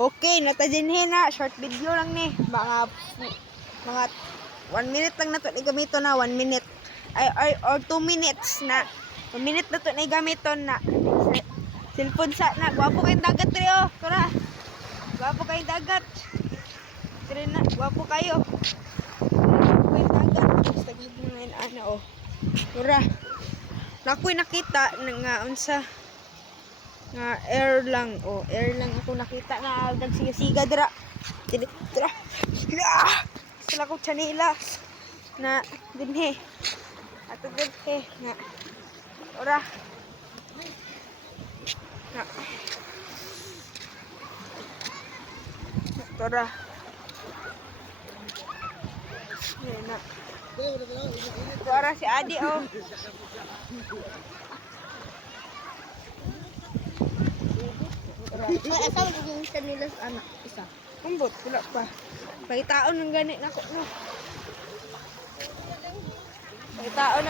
Okay, natadinhin na. Short video lang ni. Mga 1 minute lang na to ni gamiton na. 1 minute. Or 2 minutes na. 1 minute na to ni gamiton na. Cellphone sa na. Gwapo kayong dagat rin, Tura. Gwapo kayong dagat. Tira na. Gwapo kayo. Gwapo kayong dagat. Basta gawin na yun, Tura. Nako'y nakita nga unsa nga air lang ako nakita na nagsiga-siga dira. Dira. Sila ko chanila na dinhe. Ato dinhe nga. Ora. Na. Ora. Na. Ora si Adi Asa mo yung kanila anak isa. Kumbot, wala pa. Pagitaon ng ganit na ko, no? Pagitaon ng